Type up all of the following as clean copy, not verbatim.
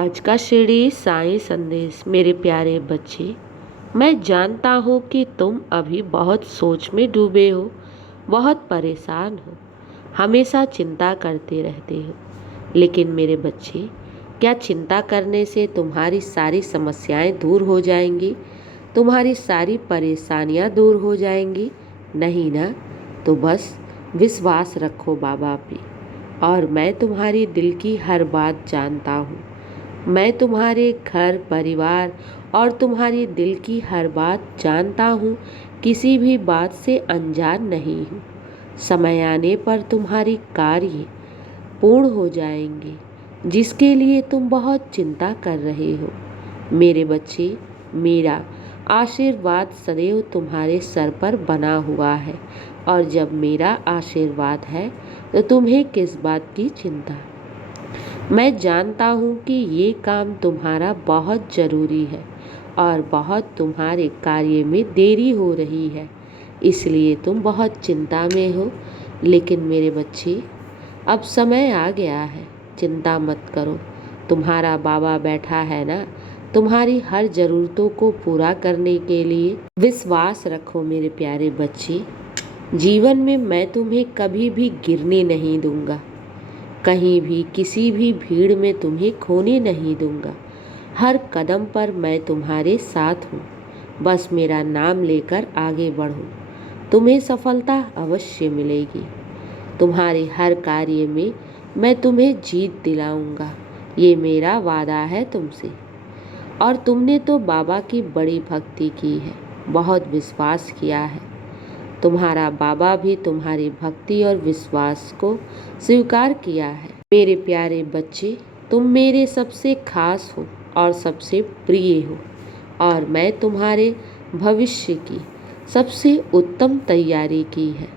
आज का शिरडी साईं संदेश। मेरे प्यारे बच्चे, मैं जानता हूँ कि तुम अभी बहुत सोच में डूबे हो, बहुत परेशान हो, हमेशा चिंता करते रहते हो। लेकिन मेरे बच्चे, क्या चिंता करने से तुम्हारी सारी समस्याएं दूर हो जाएंगी? तुम्हारी सारी परेशानियां दूर हो जाएंगी? नहीं ना। तो बस विश्वास रखो बाबा पे। और मैं तुम्हारी दिल की हर बात जानता हूँ। मैं तुम्हारे घर परिवार और तुम्हारी दिल की हर बात जानता हूँ। किसी भी बात से अनजान नहीं हूँ। समय आने पर तुम्हारी कार्य पूर्ण हो जाएंगे, जिसके लिए तुम बहुत चिंता कर रहे हो। मेरे बच्चे, मेरा आशीर्वाद सदैव तुम्हारे सर पर बना हुआ है। और जब मेरा आशीर्वाद है तो तुम्हें किस बात की चिंता? मैं जानता हूँ कि ये काम तुम्हारा बहुत ज़रूरी है और बहुत तुम्हारे कार्य में देरी हो रही है, इसलिए तुम बहुत चिंता में हो। लेकिन मेरे बच्चे, अब समय आ गया है, चिंता मत करो। तुम्हारा बाबा बैठा है ना, तुम्हारी हर ज़रूरतों को पूरा करने के लिए। विश्वास रखो मेरे प्यारे बच्चे, जीवन में मैं तुम्हें कभी भी गिरने नहीं दूंगा। कहीं भी किसी भी भीड़ में तुम्हें खोने नहीं दूंगा। हर कदम पर मैं तुम्हारे साथ हूँ। बस मेरा नाम लेकर आगे बढ़ो, तुम्हें सफलता अवश्य मिलेगी। तुम्हारे हर कार्य में मैं तुम्हें जीत दिलाऊंगा, ये मेरा वादा है तुमसे। और तुमने तो बाबा की बड़ी भक्ति की है, बहुत विश्वास किया है। तुम्हारा बाबा भी तुम्हारी भक्ति और विश्वास को स्वीकार किया है। मेरे प्यारे बच्चे, तुम मेरे सबसे खास हो और सबसे प्रिय हो। और मैं तुम्हारे भविष्य की सबसे उत्तम तैयारी की है।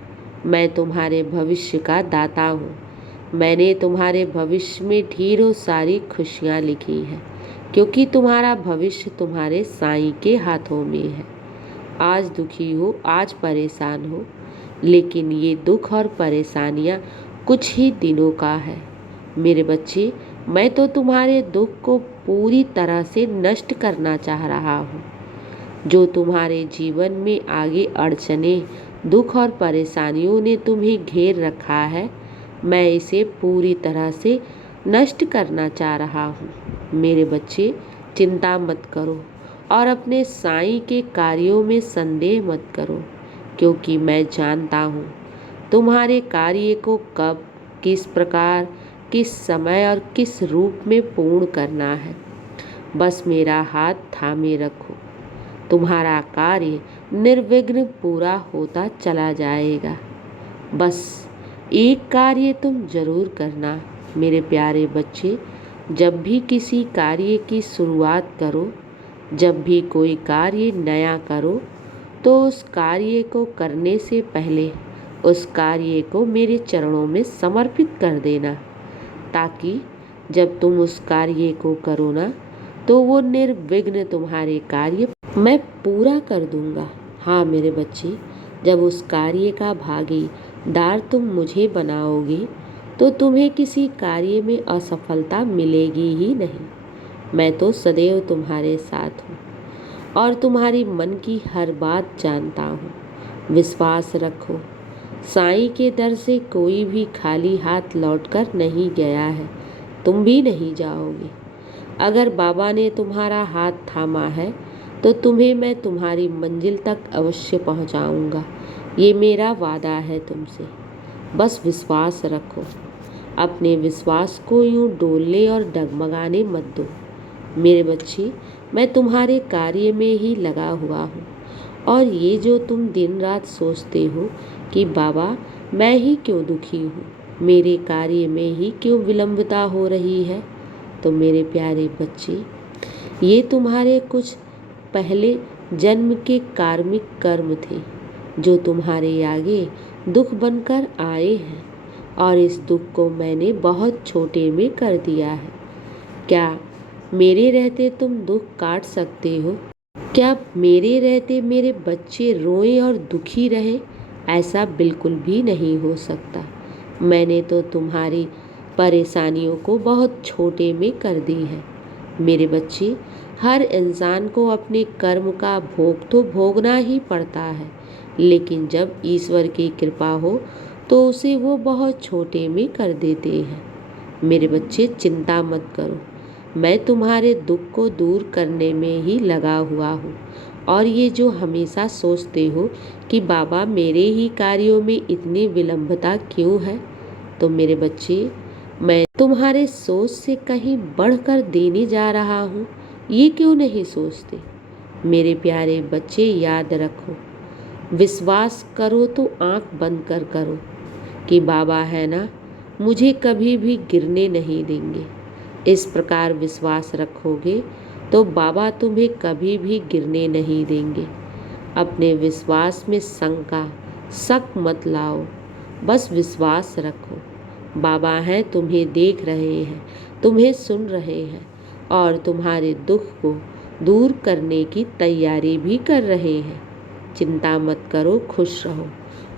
मैं तुम्हारे भविष्य का दाता हूँ। मैंने तुम्हारे भविष्य में ढेरों सारी खुशियाँ लिखी हैं, क्योंकि तुम्हारा भविष्य तुम्हारे साईं के हाथों में है। आज दुखी हो, आज परेशान हो, लेकिन ये दुख और परेशानियाँ कुछ ही दिनों का है। मेरे बच्चे, मैं तो तुम्हारे दुख को पूरी तरह से नष्ट करना चाह रहा हूँ। जो तुम्हारे जीवन में आगे अड़चने, दुख और परेशानियों ने तुम्हें घेर रखा है, मैं इसे पूरी तरह से नष्ट करना चाह रहा हूँ। मेरे बच्चे, चिंता मत करो और अपने साईं के कार्यों में संदेह मत करो, क्योंकि मैं जानता हूँ तुम्हारे कार्य को कब, किस प्रकार, किस समय और किस रूप में पूर्ण करना है। बस मेरा हाथ थामे रखो, तुम्हारा कार्य निर्विघ्न पूरा होता चला जाएगा। बस एक कार्य तुम जरूर करना मेरे प्यारे बच्चे। जब भी किसी कार्य की शुरुआत करो, जब भी कोई कार्य नया करो, तो उस कार्य को करने से पहले उस कार्य को मेरे चरणों में समर्पित कर देना, ताकि जब तुम उस कार्य को करो ना, तो वो निर्विघ्न तुम्हारे कार्य मैं पूरा कर दूंगा। हाँ मेरे बच्चे, जब उस कार्य का भागीदार तुम मुझे बनाओगे, तो तुम्हें किसी कार्य में असफलता मिलेगी ही नहीं। मैं तो सदैव तुम्हारे साथ हूँ और तुम्हारी मन की हर बात जानता हूँ। विश्वास रखो, साईं के दर से कोई भी खाली हाथ लौटकर नहीं गया है, तुम भी नहीं जाओगे। अगर बाबा ने तुम्हारा हाथ थामा है, तो तुम्हें मैं तुम्हारी मंजिल तक अवश्य पहुँचाऊँगा। ये मेरा वादा है तुमसे। बस विश्वास रखो। अपने विश्वास को यूँ डोलने और डगमगाने मत दो। मेरे बच्चे, मैं तुम्हारे कार्य में ही लगा हुआ हूँ। और ये जो तुम दिन रात सोचते हो कि बाबा मैं ही क्यों दुखी हूँ, मेरे कार्य में ही क्यों विलंबता हो रही है, तो मेरे प्यारे बच्चे, ये तुम्हारे कुछ पहले जन्म के कार्मिक कर्म थे, जो तुम्हारे आगे दुख बनकर आए हैं। और इस दुख को मैंने बहुत छोटे में कर दिया है। क्या मेरे रहते तुम दुख काट सकते हो? क्या मेरे रहते मेरे बच्चे रोएं और दुखी रहें? ऐसा बिल्कुल भी नहीं हो सकता। मैंने तो तुम्हारी परेशानियों को बहुत छोटे में कर दी है। मेरे बच्चे, हर इंसान को अपने कर्म का भोग तो भोगना ही पड़ता है, लेकिन जब ईश्वर की कृपा हो तो उसे वो बहुत छोटे में कर देते हैं। मेरे बच्चे, चिंता मत करो, मैं तुम्हारे दुख को दूर करने में ही लगा हुआ हूँ। और ये जो हमेशा सोचते हो कि बाबा मेरे ही कार्यों में इतनी विलंबता क्यों है, तो मेरे बच्चे, मैं तुम्हारे सोच से कहीं बढ़कर देने जा रहा हूँ, ये क्यों नहीं सोचते? मेरे प्यारे बच्चे, याद रखो, विश्वास करो तो आंख बंद कर करो कि बाबा है ना, मुझे कभी भी गिरने नहीं देंगे। इस प्रकार विश्वास रखोगे तो बाबा तुम्हें कभी भी गिरने नहीं देंगे। अपने विश्वास में शंका, शक मत लाओ, बस विश्वास रखो। बाबा हैं, तुम्हें देख रहे हैं, तुम्हें सुन रहे हैं और तुम्हारे दुख को दूर करने की तैयारी भी कर रहे हैं। चिंता मत करो, खुश रहो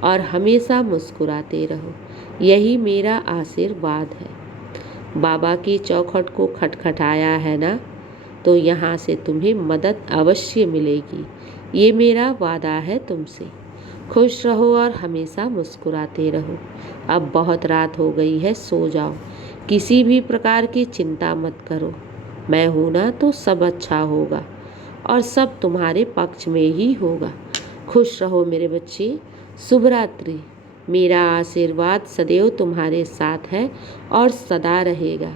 और हमेशा मुस्कुराते रहो, यही मेरा आशीर्वाद है। बाबा की चौखट को खटखटाया है ना, तो यहाँ से तुम्हें मदद अवश्य मिलेगी, ये मेरा वादा है तुमसे। खुश रहो और हमेशा मुस्कुराते रहो। अब बहुत रात हो गई है, सो जाओ, किसी भी प्रकार की चिंता मत करो। मैं हूँ ना, तो सब अच्छा होगा और सब तुम्हारे पक्ष में ही होगा। खुश रहो मेरे बच्चे, शुभ रात्रि। मेरा आशीर्वाद सदैव तुम्हारे साथ है और सदा रहेगा।